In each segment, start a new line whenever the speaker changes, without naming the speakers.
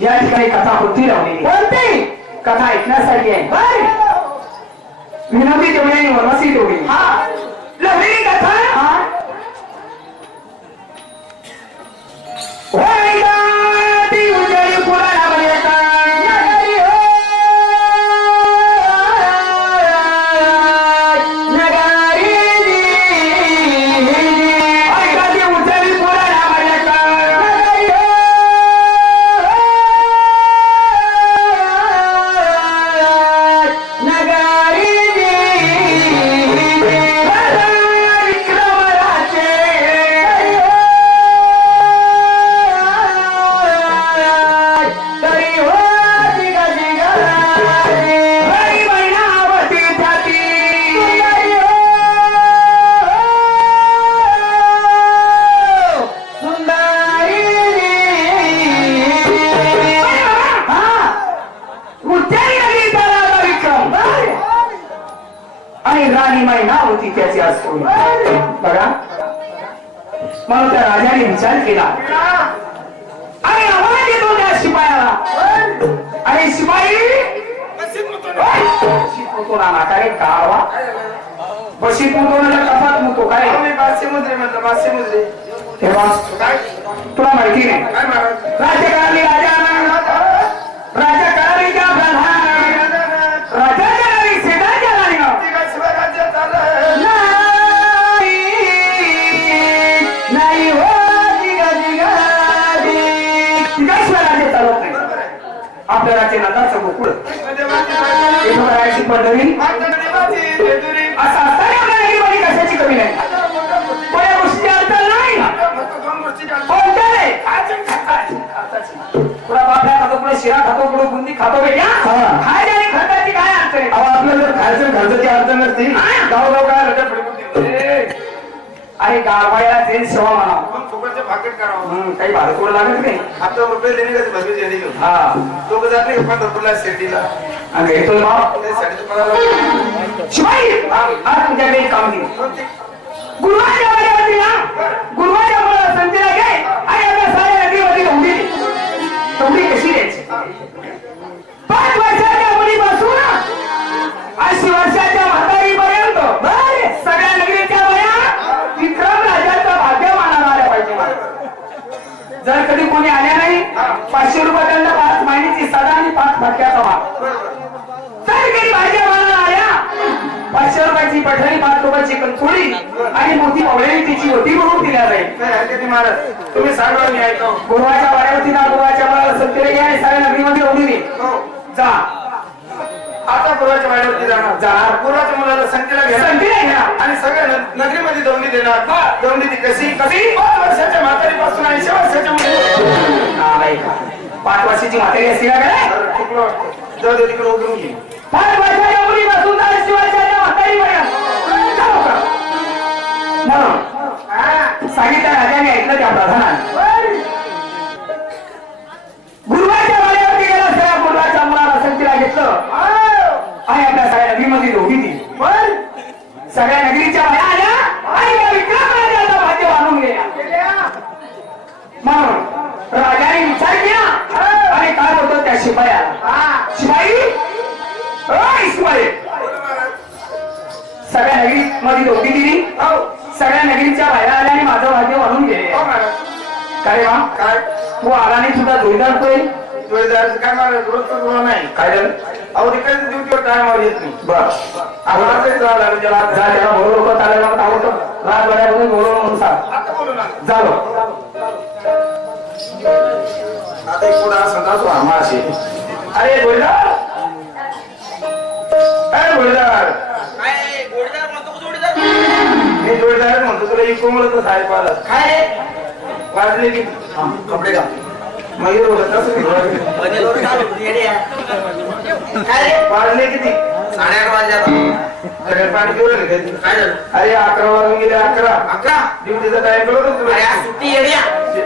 या ठिकाणी कथा होती लावलेली
कोणती?
कथा ऐकण्यासाठी आहे.
बर.
विनोदी तेवढी आणि वनवासी तेवढी.
हा.
लावलेली कथा. राजाने पंढरी असं असताना आपल्या नगरीमध्ये कशाची कमी नाही. कोण्या गोष्टी अडचण नाही. कोणत्या खातो पुढे शिरा खातो पुढे बुंदी खातो बेटा
हा.
खायची आणि खर्चाची काय अडचण आहे?
आपल्याला जर खायचं खर्चाची अडचण नसती. गाव गाव काय
ए, अरे गावाला जेल सेवा म्हणा. हम्म, काही भाडं थोडं लागत नाही. हा. आणि घेतो बाप. शिवाई आज तुझ्याकडे एक काम दिलं गुरुवारच्या वाड्यावरती ना गुरुवारच्या मुलाला संधीला घे. आणि आपल्या साऱ्या नदीवरती धोंडी दे. धोंडी कशी द्यायची? पाच वर्षाच्या मुलीपासून ऐंशी वर्षाच्या म्हातारीपर्यंत सगळ्या नगरीच्या वया विक्रम राजाचं भाग्य मानायला आल्या पाहिजे मला. जर कधी कोणी आल्या नाही पाचशे रुपये दंड पाच महिन्याची सदा आणि पाच भाग्याचा भाग जर कधी भाज्या मानायला आल्या पाचशे रुपयाची पठारी पाच रुपयाची कंचोळी आणि मोठी पावलेली तिची होती म्हणून दिल्या जाईल.
तुम्ही सांगा मी ऐकतो.
गुरुवाच्या वाड्यावरती ना गुरुवाच्या मुलाला सत्तेला घ्या आणि साऱ्या नगरीमध्ये दे जा.
आता गुरुवाच्या वाड्यावरती जाणार.
जाणार.
गुरुवाच्या मुलाला संख्येला घ्या आणि सगळ्या नगरीमध्ये दौंडी देणार. दौंडी ती कशी?
कशी?
पाच वर्षाच्या म्हातारीपासून ऐंशी वर्षाच्या मुली
पाच वर्षाची म्हातारी असते का काय
चुकलं वाटतं. जाऊ दे तिकडे उतरून घे.
पाच वर्षाच्या मुलीपासून तर ऐंशी वर्षाच्या म्हातारीपर्यंत. जाऊ का? म्हणून सांगितलं राजाने ऐकलं त्या प्रधानाने. गुरुवारच्या वाड्यावरती गेला सगळ्या गुरुवारच्या मुलाला संगतीला घेतलं. आणि आपल्या सगळ्या नगरीमध्ये दोघी दिली सगळ्या नगरीच्या बाया आल्या आणि या विक्रम राजाचा भाग्य वाढून गेल्या. म्हणून राजाने विचार केला आणि काय बोलतो त्या शिपायाला? शिपाई? शिपाई सगळ्या नगरी मध्ये दोघी दिली सगळ्या नगरीच्या बाहेर आल्या आणि माझं भाग्य वाढून गेले.
हो
काय वा
काय?
तू आला नाही तुझा जोडीदार?
जोडीदाराचं काय गुन्हा नाही.
काय झालं?
अहो ते कधी ड्युटीवर टायमावर येत नाही.
बर.
आपण
बोलू नको मला आवडतो राजवाड्यामध्ये बोलू म्हणून सांग.
आता बोलू ना.
झालो
आता एक पुढे असं जातो आम्हाशी अरे जोडीदार अरे जोडीदार? हे जोडीदार म्हणतो तुला एक कोंबडं साहेब आला
काय?
वाजले की
कपडे का
मयूर होतं तसं
काय
वाजले किती?
साडेआठ वाजता
सगळ्या पाणी घेऊन.
काय झालं?
अरे अकरा वाजून गेले अकरा.
अकरा?
ड्युटीचा टाइम कळत होता
सुट्टी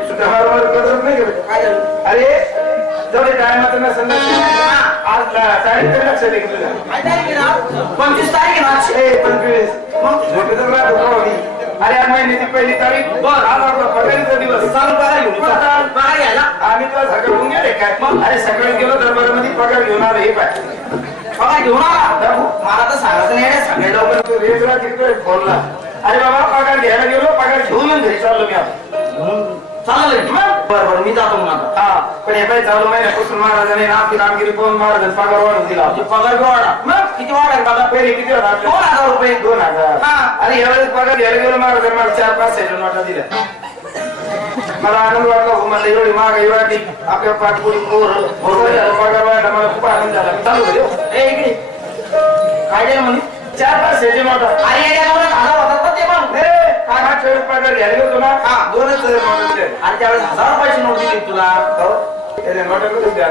सुद्धा हळूहळू करत नाही?
काय झालं?
अरे जवळ टायमाचं ना संध्याकाळी आज तारीख तरी लक्षात
ना पंचवीस तारीख
पंचवीस. मग? मी? अरे या महिन्याची पहिली तारीख.
बर.
आज आपला पगारीचा दिवस.
चालू पगार घेऊन. पगार घ्यायला
आम्ही तुला सगळं घेऊन गेले काय अरे सकाळी गेलो दरबारामध्ये पगार घेऊन आलो हे पाय.
बघा घेऊन आला? मला तर सांगायचं नाही सगळे लोक
तू रेजला तिकडे फोनला. अरे बाबा पगार घ्यायला गेलो पगार घेऊन घरी चाललो मी आता.
चालेल बरं बरं मी जातो मग आता.
हा पण हे काय चालू महिन्यापासून महाराजांनी नामची कामगिरी पाहून महाराजांनी पगार वाढवून दिला
पगार बी वाढा.
मग?
किती वाढेल पगार?
पहिले किती होता? आपले?
दोन हजार रुपये.
दोन हजार.
हा.
अरे यावेळेस पगार घ्यायला गेलो महाराजांनी मला चार पाच साईड नोटा दिल्या. मला आनंद वाटला हो मला एवढी महागाई वाटली आपल्या पाठपुडी मोर पगार वाढला मला खूप आनंद झाला. मी चालू करू
ए इकडे. काय द्या म्हणे
चार पाच साईड नोटा.
अरे या दोन हजार होतात ना ते पण
ए, घ्यायला गेलो ना
हा.
दोनच नोटा दिले
आणि त्यावेळेस हजार रुपयाची नोट दिली तुला
हो त्याने नोटा करून द्या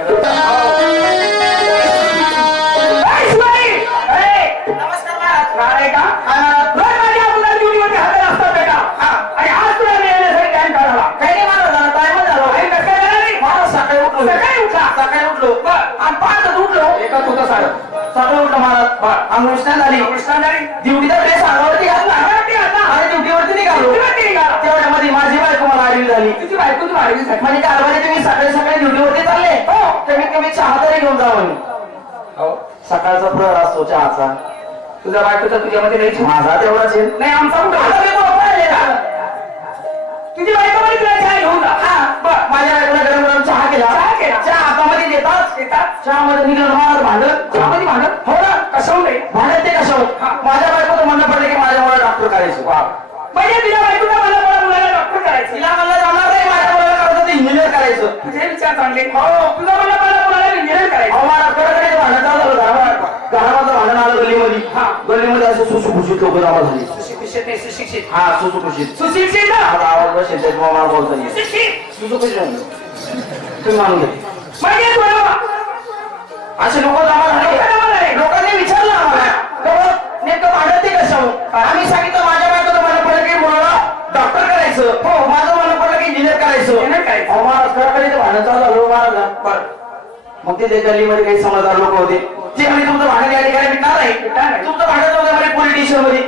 ए, शिवाई! ए,
नमस्कार महाराज
का?
काय महाराज
रोज माझ्या मुलाला ड्युटीवरती हजर असतात बेटा.
हा.
आणि आज तुला मिळाल्यासाठी टाइम काढावा.
काही नाही महाराज टाइम झालो
आणि कसं काय झालं रे?
महाराज सकाळी उठलो
सकाळी उठला.
सकाळी उठलो आणि पाच उठलो
एकच होतं सारं.
सकाळी उठलो महाराज अंघोळ स्नान झाली. ड्युटीचा ड्रेस अंगावरती घातला. निघालो
निघाला.
तेवढ्यामध्ये माझी बायको मला आडवी झाली.
तुझी बायको तू साठी.
म्हणजे कारभारी तुम्ही सकाळी सकाळी ड्युटीवरती चालले? हो. कमीत कमी चहा तरी घेऊन जा म्हणे.
हो.
सकाळचा प्रहर असतो चहाचा.
तुझ्या बायकोचा तुझ्यामध्ये नाही.
माझा तेवढाच आहे.
नाही आमचा कुठं? तुझी बायको म्हणे तुला चहा घेऊन जा.
हा, बरं. माझ्या बायकोला गरम गरम चहा केला.
चहा केला.
चहा हातामध्ये देतात.
येतात
चहामध्ये निघालं महाराज भांडत.
चहामध्ये भांडत?
हो ना.
कशावर नाही
भांडत ते
हा.
माझ्या बायकोचं म्हणणं पडलं की माझ्या मुलाला डॉक्टर करायचं
म्हणजे तुझ्या बायकोचा मला मला मुलाला डॉक्टर करायचं.
तिला म्हणलं जमणार नाही माझ्या मुलाला करायचं ते इंजिनियर करायचं.
तुझे विचार चांगले. हो तुझा मला मला मुलाला इंजिनियर करायचं.
अहो मला कडकडे भांडण झालं घरामध्ये भांडण आलं गल्लीमध्ये.
हा.
गल्लीमध्ये असं सुसुभूषित लोक जमा झाली.
सुशिक्षित नाही सुशिक्षित.
हा सुसुभूषित
सुशिक्षित? ना?
माझा आवाज बसेल त्याच्यामुळे मला बोलता
सुशिक्षित?
सुसुभूषित तुम्ही मानून घ्या.
म्हणजे तुला
असे लोक जमा झाले. लोकांनी विचारलं आम्हाला. "बाबा, नेमकं भांडण ते कशावर? आम्ही सांगितलं माझ्या बायकोचं म्हणणं पडलं की मुलाला डॉक्टर करायचं. हो. माझं म्हणणं पडलं की इंजिनियर करायचं.
करायचं.
अहो, महाराज ते भांडण चालू झालं महाराज. मग ते गल्लीमध्ये काही समजदार लोक होते ते म्हणजे तुमचं भांडण या ठिकाणी मिटणार नाही. तुमचं भांडण जाऊ मध्ये पोलीस स्टेशनमध्ये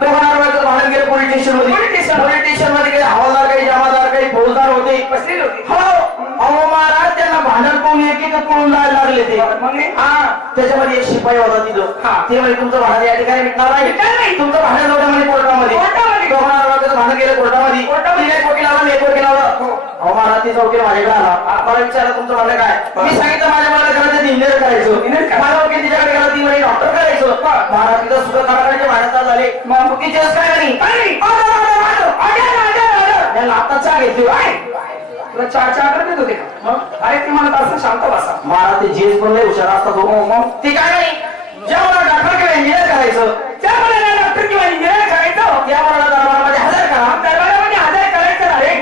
दोघांना भांडण गेलं पोलीस स्टेशनमध्ये
पोलीस स्टेशन.
मध्ये काही हवालदार काही जमादार काही फौजदार होते
बसलेली होती
हो अहो महाराज त्यांना भांडण पाहून एक एक पळून जायला लागले ते? हा त्याच्यामध्ये एक शिपाई होता तिथं
हा.
ते म्हणजे तुमचं भांडण या ठिकाणी मिटणार नाही
नाही.
तुमचं भांडण जाऊ मध्ये कोर्टामध्ये. दोघांना वर्गाचं भांडण गेलं कोर्टामध्ये
कोर्टामध्ये.
एक वकील आला एक वकील आला
हो.
अहो महाराज वकील माझ्याकडे आला मला विचारलं तुमचं काय? मी सांगितलं माझ्या मला करायचं. इंजिनियर करायचं.
इंजिनियर
तिच्याकडे गेला ती डॉक्टर करायचं. महाराज तिथं सुद्धा करायचे झाले. मग? काय. त्यांना आता चहा घेतली?
तुला चार चार करत होते अरे ते म्हणत असं शांत बसा.
महाराज ते जेस पण हुशार असतात हो मग ते काय नाही ज्या मला डॉक्टर किंवा इंजिनियर करायचं
त्या मला डॉक्टर किंवा इंजिनियर करायचं.
त्या मला दरबारामध्ये हजर करा
दरबारामध्ये हजर करायचं अरे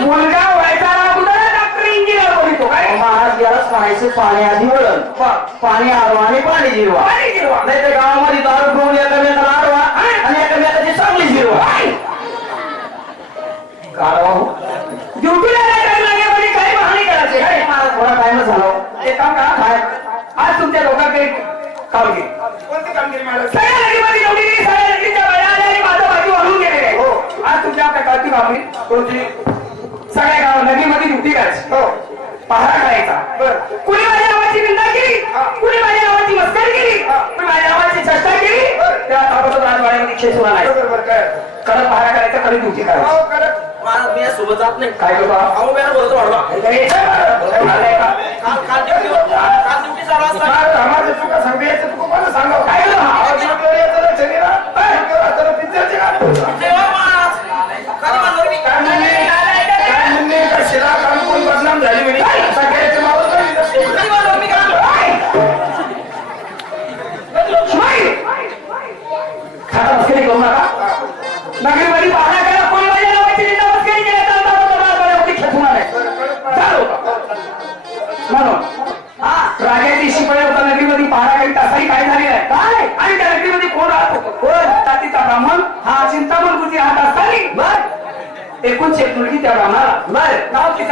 मुलगा व्हायचा ना कुठं डॉक्टर इंजिनियर बोलतो काय
महाराज यालाच म्हणायचं पाणी आधी वळण. पाणी आडवा आणि पाणी जिरवा. नाही तर गावामध्ये दारू पिऊन एकमेकाला आडवा आणि एकमेकाची चांगली जिरवा. काढवा हो.
लागेमध्ये काही करायचे. काय
थोडा टाइम झाला हो.
ते काम का
काय
आज तुमच्या लोकांकडे
कोणती कामगिरी
सगळ्या नवडी गेली सगळ्या नदीच्या बाया आल्या आणि माझं बाजू वाढून गेलेले आहे.
हो.
आज तुमच्या प्रकारची कामगिरी
कोणती?
सगळ्या गाव नदीमध्ये ड्युटी करायची.
हो.
पहारा करायचा
बरं.
कुणी माझ्या नावाची निंदा केली
हा.
कुणी माझ्या नावाची मस्करी केली
हा.
कुणी माझ्या नावाची चेष्टा केली. त्या ताबडतोब राजवाड्यामध्ये खेच होणार नाही कडक पहारा करायचा कडक ड्युटी करायची
हो
मी सोबत जात नाही
काय करतो
बोलतो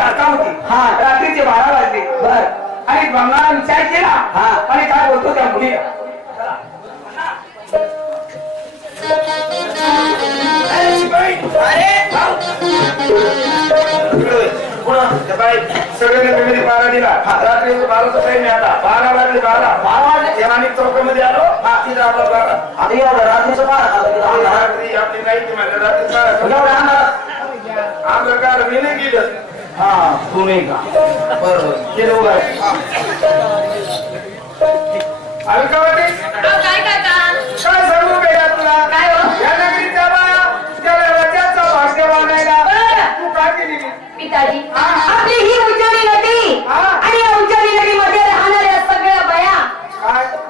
आता
होती. हा. रात्रीचे बारा वाजले. बर. आणि ब्राह्मणाला विचार केला. हा. आणि काय बोलतो त्या मुलीला?
अरे शिपाई,
अरे पुढं
त्या बाई सगळे नदीमध्ये बारा दिला रात्री बाराचा टाइम आहे आता बारा वाजले बारा
बारा वाजले?
या आणि चौकामध्ये आलो तिथं आपला बारा.
एवढं रात्रीचं बारा.
रात्री आपली नाही रात्री बारा आमचं कार मी नाही गेलं.
हा तू नाही का? बरोबर.
केलं उभा आम्ही का वाटे
अहो, काय काका
काय सांगू काय तुला
काय हो?
या नगरीच्या बाया त्याला राज्याचा भाग्यवान आहे ना
बरं.
तू काय केली?
पिताजी. आपली ही उज्जैनी नदी
हा.
आणि या उज्जैनी नदीमध्ये राहणाऱ्या सगळ्या बाया.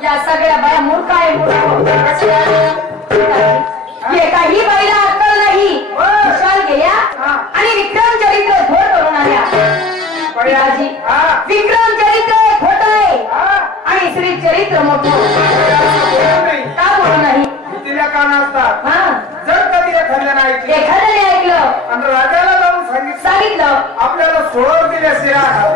या सगळ्या बाया मूर्ख आहे मूर्ख एकाही बाईला अक्कल नाही. विशाल गेल्या. आणि विक्रम चरित्र घोर
हा.
विक्रम चरित्र खोटं आहे? आणि श्री चरित्र मोठं
नाही.
का बोलू नाही?
तिला का नसतात
हा.
जर कधी एखाद्यानं ऐकली.
एखाद्याने ऐकलं.
आणि राजाला जाऊन सांगितलं.
सांगितलं.
आपल्याला सोडवर दिल्या शिरा
हो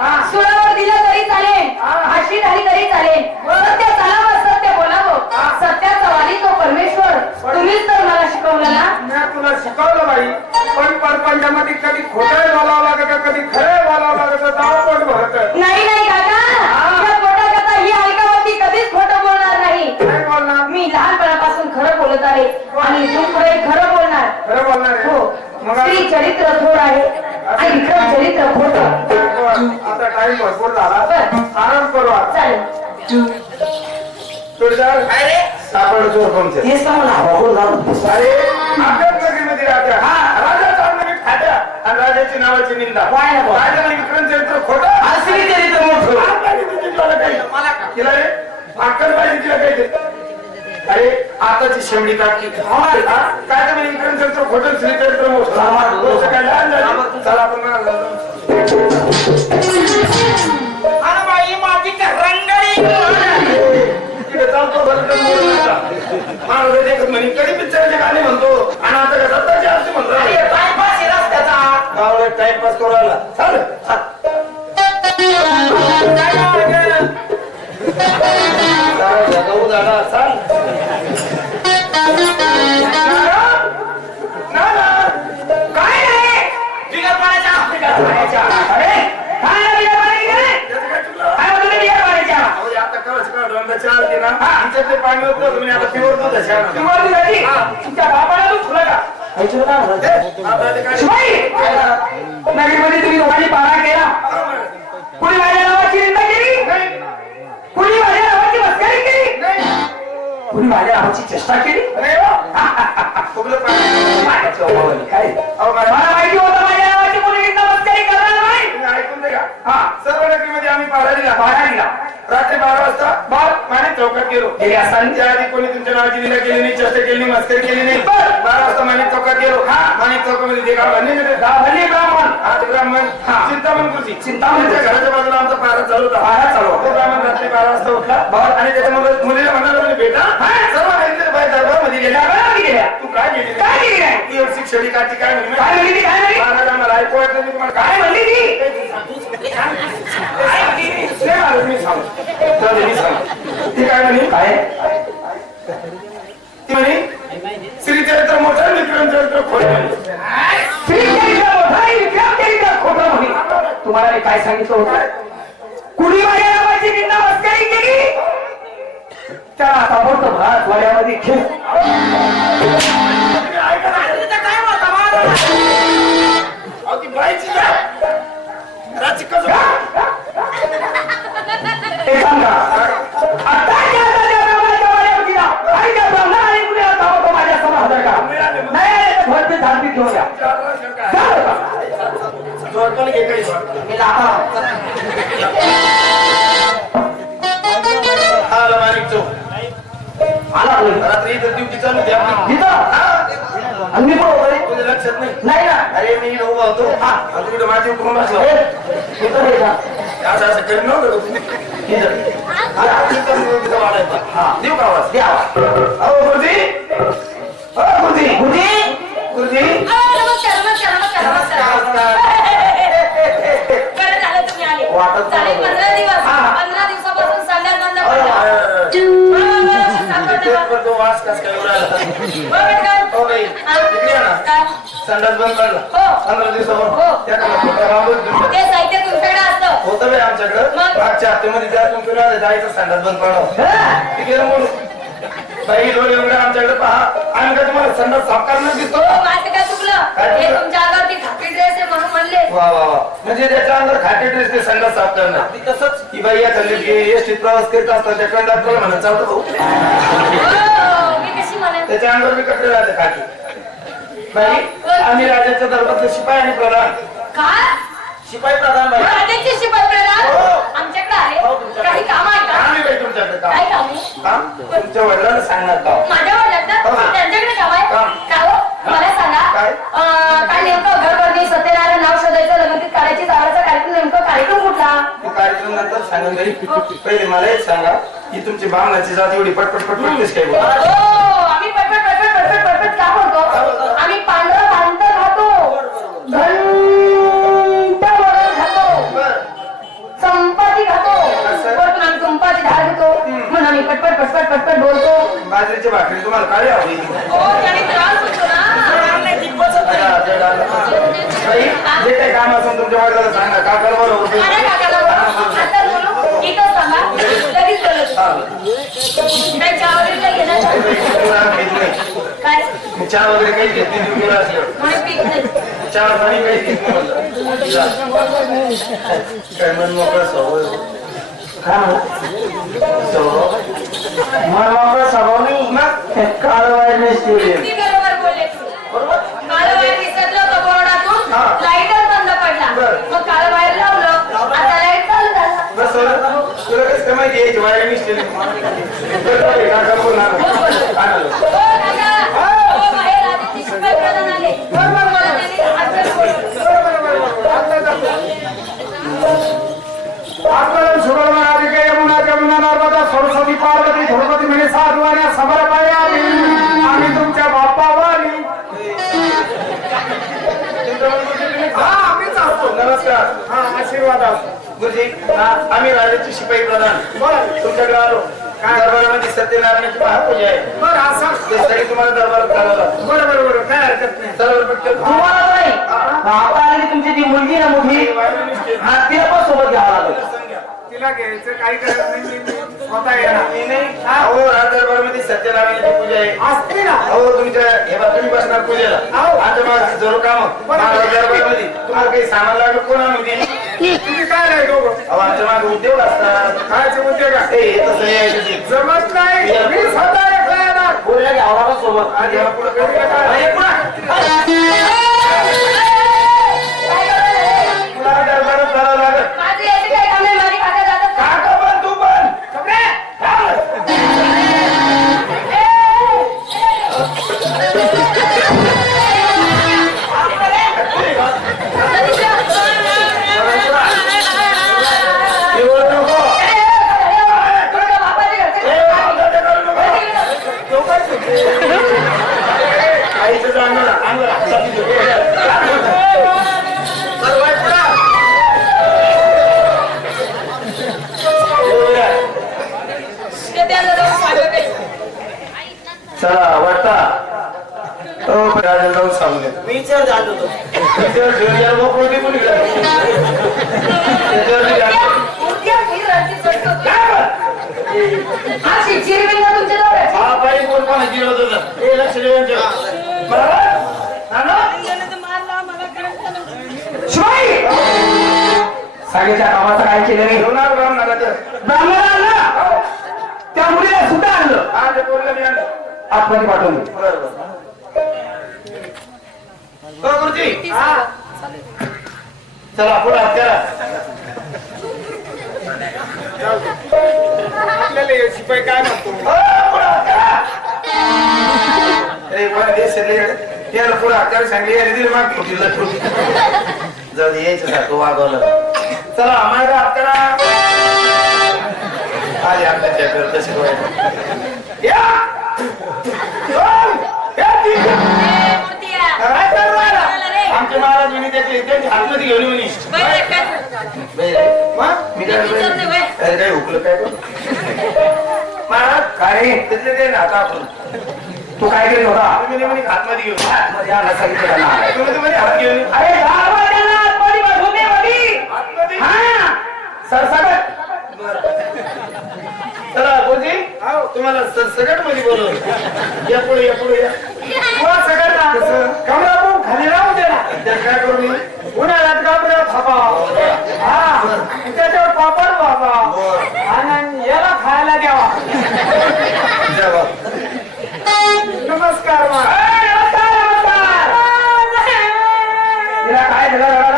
हा.
सुळावर दिलं तरी चालेल.
हा.
फाशी झाली तरी चालेल. सत्य सत्य बोलावं
हा.
सत्याचा वाली तो परमेश्वर. तुम्हीच तर मला शिकवलं ना?
मी तुला शिकवलं बाई. पण परपंचामध्ये कधी खोटं बोलावं लागत कधी खरं बोलावं लागत जावं पण भरत?
नाही नाही काका. या खोटा कथा ही ऐकावती कधीच खोटं बोलणार नाही.
बोलणार.
मी लहानपणापासून खरं बोलत आहे आणि इथून पुढे खरं बोलणार.
खरं बोलणार?
हो.
मग
स्त्री चरित्र थोड आहे आणि विक्रम चरित्र खोट.
आता टाइम भरपूर झाला. आराम करू
चालेल.
जोडीदार
काय रे?
सापड चोर
तेच तर कोण जात.
अरे आपल्याच नगरीमध्ये राहत्या हा. राजा चांगली खात्या आणि राजाची नावाची निंदा.
काय नको?
राजाने विक्रम चरित्र खोटं.
असली चरित्र मोठं
आज पाहिजे तुझी तुला काही.
मला का?
तिला रे अक्कल पाहिजे तिला काही ते. अरे आताची शेवडी काढली हा? काय तर म्हणे विक्रम चरित्र खोटं श्री चरित्र मोठं. काय लहान झाली. चला आपण.
अरे बाई माझी रंगडी
तिकडे महाराज म्हणे कधी पिक्चरचे गाणे म्हणतो आणि आता का आरती म्हणतो
टाइमपास आहे रस्त्याचा
गावाला टाइमपास करू आला चाल जाऊ दादा चाल
काय नाही
बिगर पाण्याच्या
पाण्याच्या. अरे, काय नाही बिया पाण्याची काय?
त्याचं काय चुकलं?
काय म्हणतो ते बिया पाण्याच्या?
अहो, हे आता रंगाची आरती ना. हिच्यातले पाणी होत नव्हतं, म्हणे आता
ती? तुमच्या बापाला तू फुला का?
हे, आता ते काय-
शिवाई! नगरीमध्ये तुम्ही दोघांनी पारा केला. कुणी माझ्या नावाची निंदा केली?
नाही,
कुणी माझ्या नावाची मस्करी केली? कुणी माझ्या नावाची चेष्टा केली?
नाही हो. पाणी.
काय?
अहो,
मला
मला-
माहिती होतं माझ्या नावाची कुणी निंदा मस्करी करणार नाही.
तुम्ही ऐकून दे का?
हा.
सर्व नगरीमध्ये आम्ही पारा दिला.
पारा दिला.
रात्री बारा वाजता
बर
माने चौकात गेलो
गेले असताना
त्या आधी कोणी तुमच्या नावाची निंदा केली नाही चर्चा केली नाही मस्करी केली नाही
बर.
वाजता माणिक चौकात गेलो हा माणिक चौकामध्ये जे गाव गेले
गाभणी ब्राह्मण
हा ते ब्राह्मण
हा.
चिंतामण कृषी
चिंतामण.
घराच्या बाजूला आमचा पारा चालू होता
पारा चालू.
तो ब्राह्मण रात्री बारा वाजता उठला
बर.
आणि त्याच्या मुलं मुलीला म्हणाला म्हणे बेटा
हा.
सर्व बाई दरबारमध्ये गेल्या
गावाला गेल्या
तू काय गेली
काय केली नाही
ती एवढी शिक्षणी काठी काय म्हणे
काय म्हणली काय म्हणली
महाराज आम्हाला ऐकू वाटलं नाही तुम्हाला
काय
काय
म्हणली ती
महाराज मी सांगतो दे, मी सांगतो ती काय म्हणे?
काय?
ती म्हणे श्री चरित्र मोठं विक्रम चरित्र खोटं म्हणे.
श्री चरित्र मोठं आणि विक्रम चरित्र खोटं म्हणे. तुम्हाला मी काय सांगितलं होतं? कुणी माझ्या नावाची निंदा मस्करी केली? त्याला ताबडतोब भात वाड्यामध्ये ठेव
तुम्ही
हे सांगा नाही
रात्री ड्युटी चालू होती
मी पण होतो
तुझ्या लक्षात नाही
नाही ना
अरे मी इथं उभा होतो हा. आणि माझी उकरून बसलो असं असं करीत नव्हतं. देऊ का आवाज
द्या.
अहो गुरुजी हो गुरुजी
गुरुजी, नमस्कार नमस्कार नमस्कार
वाटत
कस काय उडाला
बरं.
हो बाई. ना.
काय
संडास बंद
हो.
पंधरा दिवसावर.
हो.
त्या कामाबद्दल तुम्ही-
ते साहित्य तुमच्याकडे असतं.
होतं बाई आमच्याकडं.
मग?
मागच्या हप्त्यामध्ये त्या तुमच्या जायचं संडास बंद पाडावं
हा?
ते गेलं म्हणून बाई डोळे उघडे आमच्याकडे पहा. आम्ही काय तुम्हाला संडास साफ करणार दिसतो?
हो माझं काय चुकलं?
काय
हे
चुकलं?
तुमच्या अंगावरती खाकी ड्रेस आहे म्हणून म्हणले.
वा वा वा. म्हणजे त्याच्या अंदर खाटे ड्रेस ते संडास साफ करणार
ती तसंच.
ही बाई या खाल्ली की एसटीत प्रवास करीत असतात त्या कंडक्टरला म्हणा. चालतं भाऊ.
हो,
त्याच्या अंगावर मी कटले राहते खाकी बाई आम्ही राजाच्या दरबारातले शिपाई आणि प्रधान.
काय?
शिपाई प्रधान बाई.
राजाची शिपाई प्रधान?
हो.
आमच्याकडे आहे. काही काम आहे का?
आम्ही बाई तुमच्याकडे
काय
काम
काम?
तुमच्या वडिलांना सांगणार का
माझ्या वडिलांना?
हा.
त्यांच्याकडे काम आहे?
हा.
का हो? मला सांगा.
काय?
नेमकं घरभरणी सत्यनारायण नाव शोधायचं लग्नात काढायची जावळाचा कार्यक्रम नेमकं कार्यक्रम कुठला?
कार्यक्रम नंतर सांगून जाईल. पहिले मला एक सांगा ही तुमची भावनाची जात एवढी पटपट पटपट कशी
हो पटपट पटपट का म्हणतो? आम्ही पांढरं भांत खातो. आम्ही घेतो म्हणून आम्ही पटपट पटपट पटपट बोलतो.
बाजरीची भाकरी तुम्हाला काय हवी
हो होतो
जे काही काम असेल तुमच्या वडिलांना सांगा. काकाला बरोबर
अरे काकाला बोलू. आता बोलू इथं सांगा लगेच बोलू काय चहा वगैरे काही घेणार काय
मी चहा वगैरे काही घेत नाही तुम्ही गेला असल्यावर
नाही
चहा पाणी काही घेत नाही. काय मन मोकळा स्वभाव.
मन मोकळा स्वभाव नाही.
मग
काळ वायर स्टेडियम.
किती बरोबर बोलले तू. काळं बाहेर
नर्मदा सरस्वती पार्वती द्रौपदी म्हणे साधवाने समर पाया आम्ही तुमच्या बाप्पावानी हा आम्हीच असतो।
नमस्कार।
हा आशीर्वाद असतो।
गुरुजी आम्ही राजाचे शिपाई प्रधान।
बरं।
तुमच्याकडे आलो। दरबारामध्ये सत्यनारायणाची महापूजा आहे।
बरं असं
त्यासाठी तुम्हाला दरबारात चालवला
बरं बरं बरं काय हरकत नाही।
पटकन
तुम्हाला नाही। आता आली तुमची ती मुलगी ना मोठी हा तिला पण सोबत घ्यावं लागेल।
तिला घ्यायचं काही करत नाही मी- मी स्वतः येणार.
हो? सत्यनारायणाची पूजा आहे.
असते ना.
अहो तुमच्या हे तुम्ही बसणार पूजेला.
हो.
आता मग जरूर काम महाराज दरबारामध्ये तुम्हाला काही सामान लागलं कोण आणून देईल?
तुम्ही काय नाही दोघं.
अहो आमच्या मागे उद्योग असतात.
खायचे उद्योग आहे.
ए तसं नाही आहे. तुझी.
जमत नाही. मी स्वतः एकला येणार.
पोरीला घ्यावं लागेल सोबत.
आज याला पुढं करू. नका.
अरे, पुढं.
काय? करायला?
तुला दरबारात
सांगायच्या कामाचं काय केलं रे
जेवणार ब्राह्मणाला ते.
ब्राह्मण आणलं त्या मुलीला सुद्धा आणलं
ते.
आतमध्ये.
बरं, बरं. हो, गुरुजी. चला पुढे
आपल्याला हे शिपाई काय म्हणतो
हो, पुढं. ए? याला पुढे सांगली दिली माग. जाऊ दे यायचं सारखं वागवलं चला मागे हात करा आले आपल्या चॅकर तसे डोळे. या दोन, या तीन.
ए, मूर्तिया.
काय करू राहिला?
चला रे.
आमचे महाराज म्हणे त्याचे त्यांच्या हातमध्ये घेऊन म्हणे? मी काय काय हुकलं काय महाराज काय रे? त्यातले ते ना आता आपण
तू काय घेत होता
हातमध्ये घेऊन
आतमध्ये आणा सांगितलं त्यांना.
तुम्ही तर म्हणे हात घेऊन
अरे गावा त्यांना आतमध्ये बसवून दे मधी. सरसकट.
चला बोजी. तुम्हाला सगळ्यात मध्ये बोलव या पुढे या पुढे या.
कमरा भाऊ खाली राहू दे ना.
त्या काय करू मी?
उन्हाळ्यात कापड्या थापा. हा. त्याच्यावर पापड बाबा आणि याला खायला द्यावा. नमस्कार नमस्कार काय झालं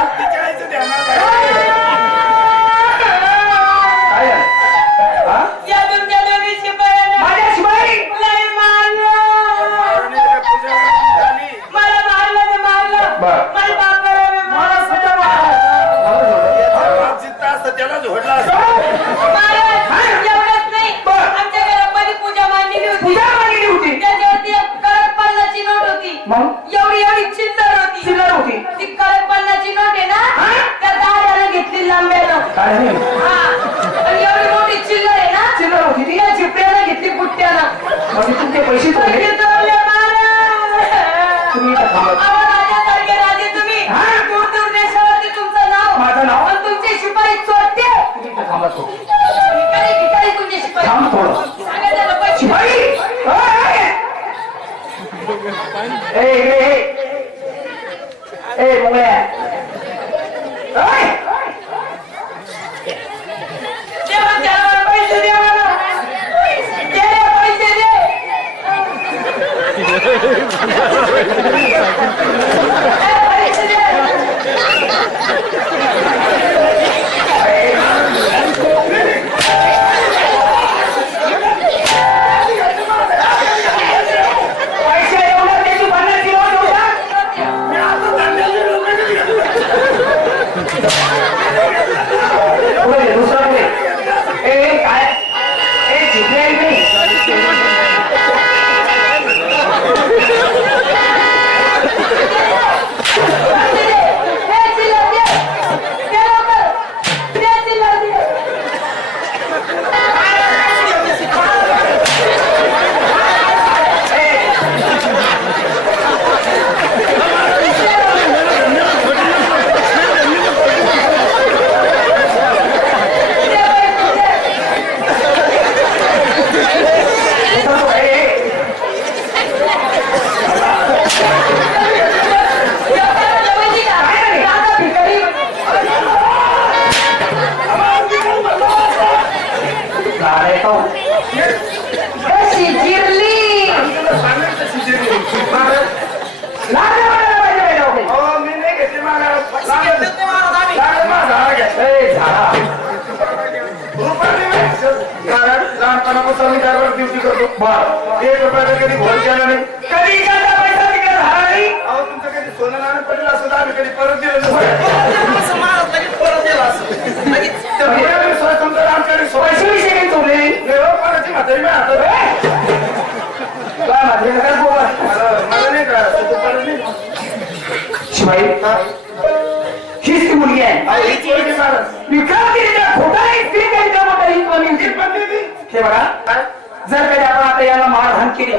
जर कधी आपण आता याला मारहाण केली.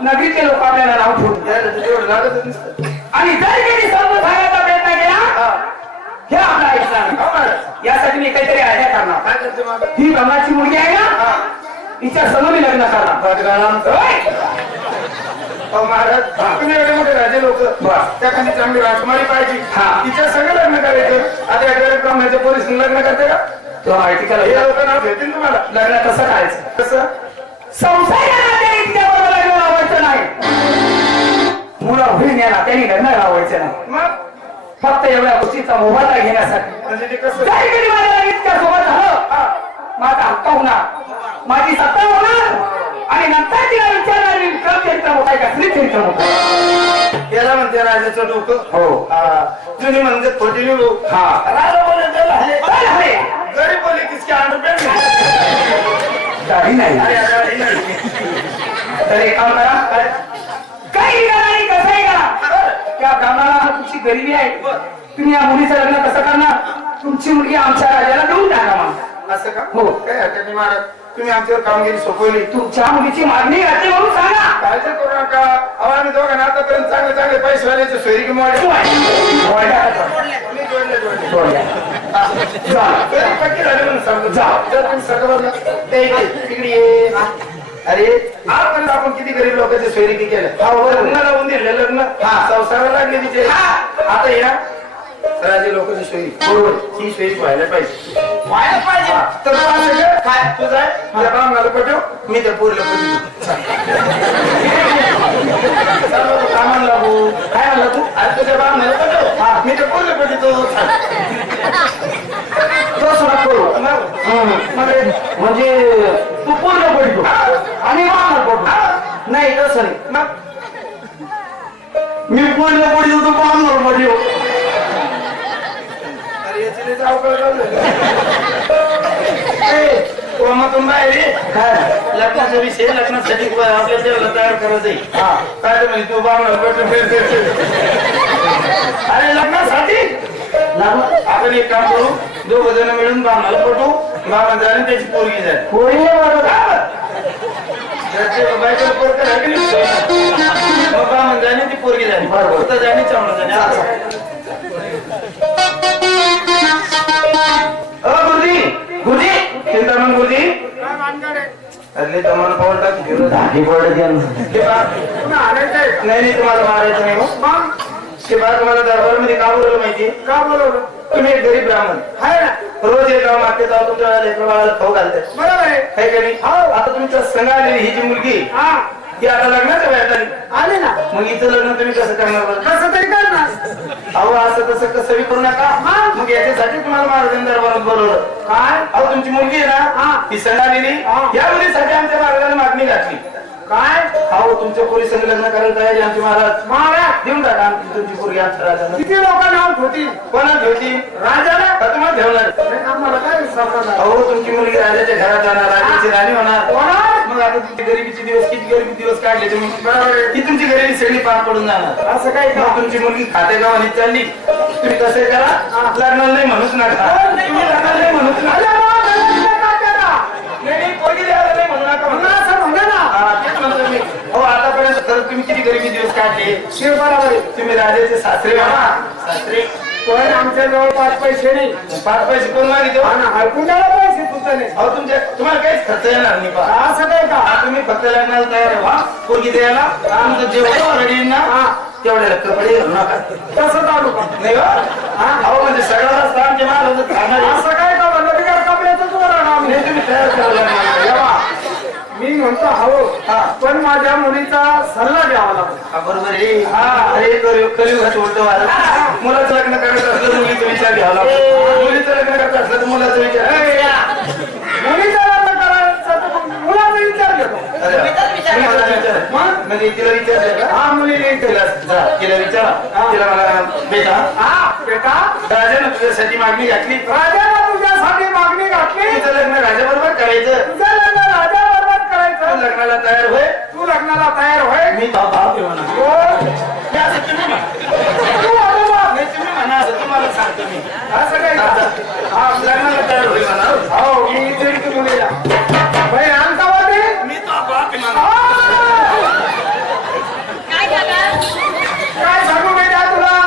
नगरीतले लोक आपल्याला नाव ठेवून. आणि जर कधी सांगायचा प्रयत्न केला
हा.
आपला नाही.
हो.
यासाठी मी काहीतरी आयडिया करणार
काय करते मग?
ही गंगाची मुलगी आहे ना. हिच्या संग मी लग्न करणार?
अहो महाराज तुम्ही एवढे मोठे राजे लोक. त्या खाली चांगली राजकुमारी पाहिजे.
हा.
तिच्या सगळं लग्न करायचं. आता या गरीब ब्राह्मणाच्या पोलीस लग्न करते का?
तुला माहिती का
हे
लग्न
लोक नाव घेतील तुम्हाला.
लग्न कसं करायचं?
कसं?
संसार या नात्याने तिच्याबरोबर लग्न लावायचं नाही. मुलं होईल या नात्याने लग्न लावायचं नाही.
मग?
फक्त एवढ्या गोष्टीचा मोबदला घेण्यासाठी.
म्हणजे
माझ्या लगेचच्या सोबत झालं. माझा हक्क होणार. माझी सत्ता होणार. आणि नंतर तिला विचारणार मी विक्रम चरित्र मोठा आहे का श्री चरित्र मोठा आहे?
याला म्हणते राजाचं डोकं
हो
हा. जुनी म्हणजे खोटी निवडू
हा.
राजा बोले त्याला आहे.
काय आहे?
गरीब बोले किसके आठ रुपये
दाढी नाही. तर एक काम करा
काय?
काही करा आणि कसंही करा त्या ब्राह्मणाला तुमची गरिबी आहे तुम्ही या मुलीचं लग्न कसं करणार तुमची मुलगी आमच्या राजाला देऊन टाका मग
असं का
हो.
काय हरकत नाही महाराज तुम्ही आमच्यावर कामगिरी सोपवली
तुमच्या मुलीची मागणी राहते म्हणून सांगा.
काळजी करू नका. अहो आम्ही दोघांना आतापर्यंत चांगले चांगले पैसे वाल्याचे सोयरी की मोडे मी जोडले जोडले. सोयरी पक्की झाली म्हणून सांगतो. जा. जर तुम्ही सगळं ते इकडे, तिकडे ये. अरे आजपर्यंत आपण किती गरीब लोकांचे सोयरी की केलं? लग्न लावून दिले लग्न. हा. संसाराला लागले तिचे आता या. लोकांची बरोबर ही सोयरी व्हायला पाहिजे.
व्हायला पाहिजे.
हा, तर तू असं कर, काय तू जाय तुझ्या बामणाला पटव मी त्या पोरीला पटवतो चल बाबा, कामाला लागू काय म्हणला तू? अरे तुझ्या पटव. हा मी त्या पोरीला पटवतो.
तो सुद्धा करू.
मग
म्हणजे तू पूर्ण पडतो आणि पडतो
नाही तसं नाही. मग?
मी पूर्ण पडतो तू पाहणार पडतो
अरे याची लई अवघड झालं. ए, कोमातून बाहेर ये. लग्नाचा विषय लग्नासाठी आपल्या देवाला तयार करायचं आहे. काय ते तू बामणाला अरे लग्नासाठी आपण एक काम करू दोघ जण मिळून बामणाला पटू बाबा जाणे त्याची पोरगी जाणे
पोरगी बायको
घरचे बायकोला पोरगं जाणे ती पोरगी जाणे बरोबर जाणे चांगलं जाणे गुरुजी गुरुजी चिंतामण गुरुजी. अरे तमान टाक. घेऊन.
हे
हे पहा. नाही नाही तुम्हाला मारायचं नाही हो. ते पहा तुम्हाला दरबारमध्ये का बोलवलं माहिती का बोलवलं? तुम्ही एक गरीब ब्राह्मण. आहे ना. रोज एक गाव मागते जाऊ तुमच्या लेकरं बाळाला खाऊ घालते. बरोबर आहे. है का नाही? आता तुमच्या संघ आलेली ही जी मुलगी ती आता लग्नाच्या वयात आली.
आले ना.
मग इथं लग्न तुम्ही कसं करणार बरं?
कसं तरी करणार.
अहो असं तसं कसं करू नका. मग याच्यासाठी तुम्हाला महाराजांनी दरबारात बोलवलं काय? अहो तुमची मुलगी आहे ना ती सण आलेली या मुलीसाठी आमच्या महाराजांनी मागणी घातली. काय? अहो तुमच्या पोरी संग लग्न करायला तयारी आमची महाराज. महाराज! देऊन टाका आमची तुमची पोरगी आमच्या राजाला.
किती लोक नाव ठेवतील?
कोणा ठेवती?
राजाला?
का तुम्हाला ठेवणार
आम्हाला काय समजणार
अहो तुमची मुलगी राजाच्या घरात जाणार राजाची राणी होणार.
होणार?
मग आता तुमची गरिबीचे दिवस किती गरिबी दिवस काढले तुम्ही? बरोबर. ती तुमची गरिबी सगळी पार पडून जाणार.
असं काही
मग तुमची मुलगी खाते गावाने चालली. तुम्ही कसं करा. लग्नाला नाही म्हणूच नका. तुम्ही लग्नाला नाही म्हणूच नका नाही, नाही, पोरगी द्यायला नाही म्हणू नका म्हणू.
असं म्हणा ना
हा, तेच म्हणतो मी. अहो खरं तुम्ही किती गरिबी दिवस काढले?
शिव बरोबर. आहे.
तुम्ही राजाचे सासरे म्हणा सासरे.
पण आमच्या जवळ पाच पैसे नाही.
पाच पैसे कोण मागितो
आणि हरकून द्यायला पैसे तुझं नाही.
अहो तुमच्या तुम्हाला काहीच खर्च येणार नाही पहा
असं काय का?
हा, तुम्ही फक्त लग्नाला तयार व्हा. पोरगी द्यायला. तुमचं जेवण ना. तेवढ्याला कपडे घालू नका.
तसं चालू का?
नाही हो? हा, अहो म्हणजे सगळा रस्ता आमच्या महाराज.
असं काय का म्हणलं बिगर कपड्याचं आम्ही.
नाही तुम्ही तयार.
तेव्हा मी म्हणतो हवं पण माझ्या मुलीचा सल्ला घ्यावा लागतो
हा, बरोबर आहे. हा. अरे. मुलाचं लग्न करायचं असलं तर मुलीचा विचार घ्यावा लागतो. मुलीचं लग्न करायचं असलं तर मुलाचा विचार
मुलीचा लग्न करायचं तर मग मुलाचा विचार घेतो. मग?
म्हणजे तिला विचारलं का?
हा मुलीने
तिला. जा, तिला विचारा. तिला मला बेटा.
हा बेटा.
राजानं तुझ्यासाठी मागणी घातली.
राजाला तुझ्यासाठी मागणी घातली.
तुझं लग्न राजाबरोबर करायचं. लग्नाला तयार होय?
तू लग्नाला तयार होय?
मी तुम्हाला सांगतो मी.
असं काय
हा,
का?
हा, लग्नाला तयार होय म्हणा.
हो मी इथे बाई अंकावती
मी तो बाप आहे म्हणा.
काय झालं?
काय सांगू बेटा तुला?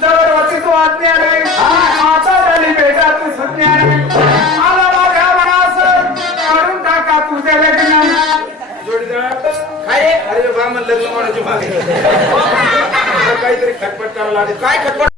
जवळ वरती तू आज्ञा नाही
मला लग्न म्हणायची मागे काहीतरी खटपट करायला लागेल. काय खटपट?